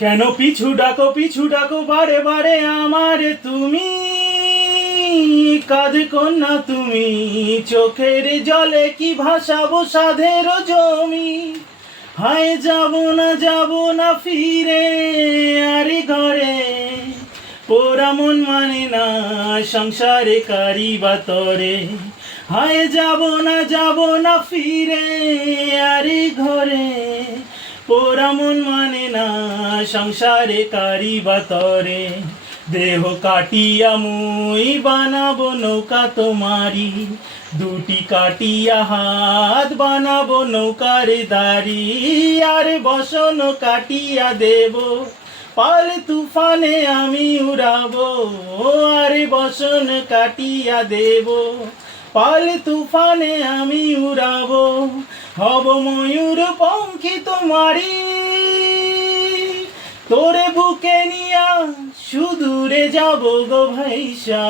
কেন পিছু ডাকো বারে বারে আমার তুমি, কাঁধ কন্যা তুমি, চোখের জলে কি ভাসাবো সাধের জমি। হায় যাব না ফিরে আরে ঘরে, পোড়া মন মানে না সংসারে কারি বা তরে। হায় যাব না ফিরে আরে ঘরে, পোড়া মন মানে না সংসারে কারি বা তরে। দেহ কাটিয়া মুই বানাবো নৌকা তোমারি, দুটি কাটিয়া হাত বানাবো নৌকার দাড়ি। আর বসন কাটিয়া দেব পাল তুফানে আমি উড়াবো, আর বসন কাটিয়া দেব পাল তুফানে আমি উড়াবো। হব ময়ূর পঙ্খী তোমারি, তোরে বুকে নিয়া সুদূরে যাব গো ভাইসা।